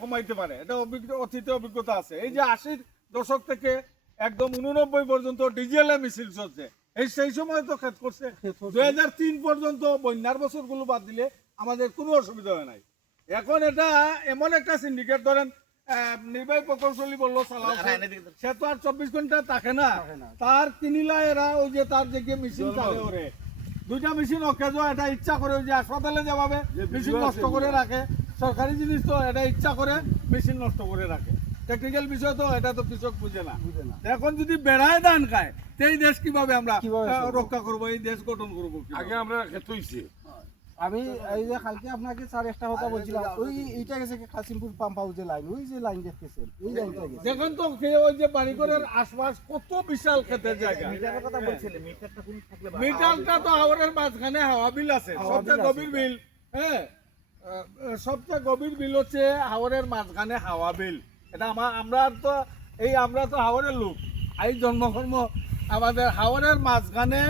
কমাইতে পারে, এটা অতীতে অভিজ্ঞতা আছে। এই যে 80 দশক থেকে একদম 89 পর্যন্ত ডিজেলে মিছিল চলছে, সেই সময় তো ক্ষেত করছে। 2003 পর্যন্ত বন্যার বছরগুলো বাদ দিলে আমাদের কোনো অসুবিধা হয় নাই। এখন এটা এমন একটা সিন্ডিকেট, ধরেন নির্বাহী প্রকৌশলী বললো চালাও, সে তো আর 24 ঘন্টা থাকে না, তার কিনিলা এরা ওই যে তার যে মেশিন চালে ওরে 2টা মেশিন অকেজ, এটা ইচ্ছা করে ওই যে হাসপাতালে যাবে মেশিন নষ্ট করে রাখে, সরকারি জিনিস তো এটা ইচ্ছা করে মেশিন নষ্ট করে রাখে। টেকনিক্যাল বিষয় তো এটা তো কৃষক বুঝে না। এখন যদি বেড়ায় ধান খায় এই দেশ কিভাবে আমরা রক্ষা করবো, এই দেশ গঠন করবো? আগে আমরা খেতে হইছে। আমি এই যে কালকে আপনাকে স্যার একটা কথা বলছিলাম, ওই এইটা গেছে কি কাশিমপুর পাম্প হাউসের লাইন, ওই যে লাইন দেখতেছেন এই লাইনটা গেছে। দেখেন তো ওই যে বাড়িঘরের আশপাশ কত বিশাল ক্ষেতের জায়গা। মিটারের কথা বলছিলেন, মিটারটা কোন থাকলে মিটারটা তো হাওরের মাঝখানে হাওয়া বিল আছে, সবচেয়ে গভীর বিল। হ্যাঁ, সবচেয়ে গভীর বিল হচ্ছে হাওরের মাঝখানে হাওয়া বিল। এটা আমরা তো হাওরের লোক, এই জন্মকর্ম আমাদের হাওরের মাঝখানে